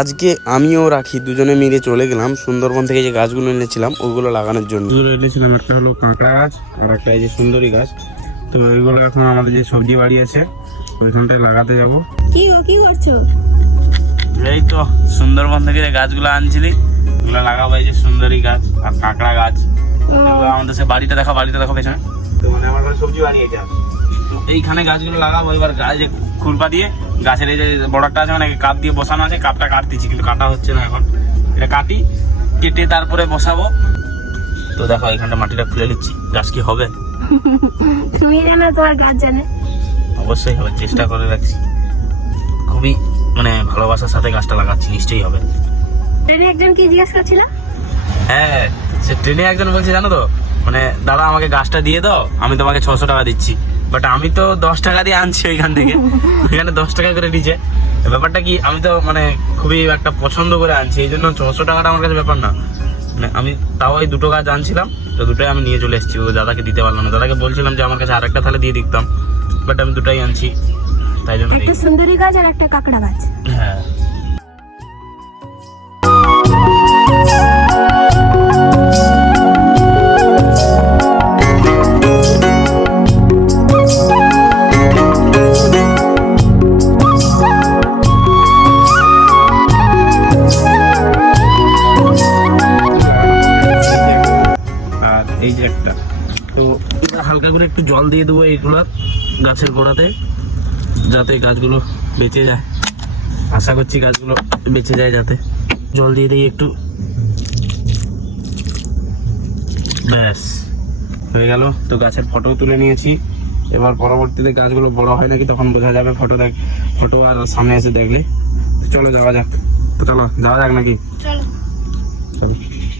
আজকে আমিও রাখি দুজনে মিলে চলে গেলাম সুন্দরবন থেকে যে গাছগুলো এনেছিলাম ওইগুলো লাগানোর জন্য। এনেছিলাম একটা হলো কাঁকড়া গাছ আর একটা এই যে সুন্দরী গাছ। তো ওইগুলো এখন আমাদের যে সবজি বাড়ি আছে ওইখানটায় লাগাতে যাবো। কি করছো? এই তো সুন্দরবন থেকে যে গাছগুলো আনছিলি ওগুলো লাগাবো, এই যে সুন্দরী গাছ আর কাঁকড়া গাছ। আমাদের সে বাড়িটা দেখো পেছনে, তো মানে আমার ঘরে সবজি বাড়ি আছে। তো এইখানে গাছগুলো লাগাবো। এবার গাছে খুরপা দিয়ে গাছের এই যে বড়টা আছে মানে কাপ দিয়ে বসানো আছে, কাপটা কাটতেছি কিন্তু কাটা হচ্ছে না এখন। এটা কাটি কেটে তারপরে বসাবো। তো দেখো এখানটা মাটিটা খুলে নিচ্ছি, গাছ কি হবে? তুমি জানো, তোমার গাছ জানে। অবশ্যই হবে, চেষ্টা করে রাখছি। খুবই মানে ভালোবাসার সাথে গাছটা লাগাচ্ছি, নিশ্চয়ই হবে। ট্রেনে একজন কি জিজ্ঞেস করছিল? হ্যাঁ, সে ট্রেনে একজন বলছে জানো তো, মানে দাদা আমাকে গাছটা দিয়ে দাও, আমি তোমাকে 600 টাকা দিচ্ছি। বাট আমি তো 10 টাকা দিয়ে আনছি ওইখান থেকে, ওইখানে 10 টাকা করে নিচে। ব্যাপারটা কি, আমি তো মানে খুবই একটা পছন্দ করে আনছি, এই জন্য 600 টাকাটা আমার কাছে ব্যাপার না। মানে আমি তাও ওই দুটো গাছ আনছিলাম, তো দুটোই আমি নিয়ে চলে এসেছি। ও দাদাকে দিতে পারলাম না, দাদাকে বলছিলাম যে আমার কাছে আরেকটা তাহলে দিয়ে দিতাম, বাট আমি দুটাই আনছি তাই জন্য। একটা সুন্দরী গাছ আর একটা কাঁকড়া গাছ। হ্যাঁ, এই যে একটা। তো হালকা করে একটু জল দিয়ে দেবো এইগুলো গাছের গোড়াতে, যাতে গাছগুলো বেঁচে যায়। আশা করছি গাছগুলো বেঁচে যায়, যাতে জল দিয়ে দিই একটু। ব্যাস হয়ে গেল। তো গাছের ফটো তুলে নিয়েছি। এবার পরবর্তীতে গাছগুলো বড় হয় নাকি তখন বোঝা যাবে, ফটো আর সামনে এসে দেখলে। চলো যাওয়া যাক। তো চলো যাওয়া যাক নাকি?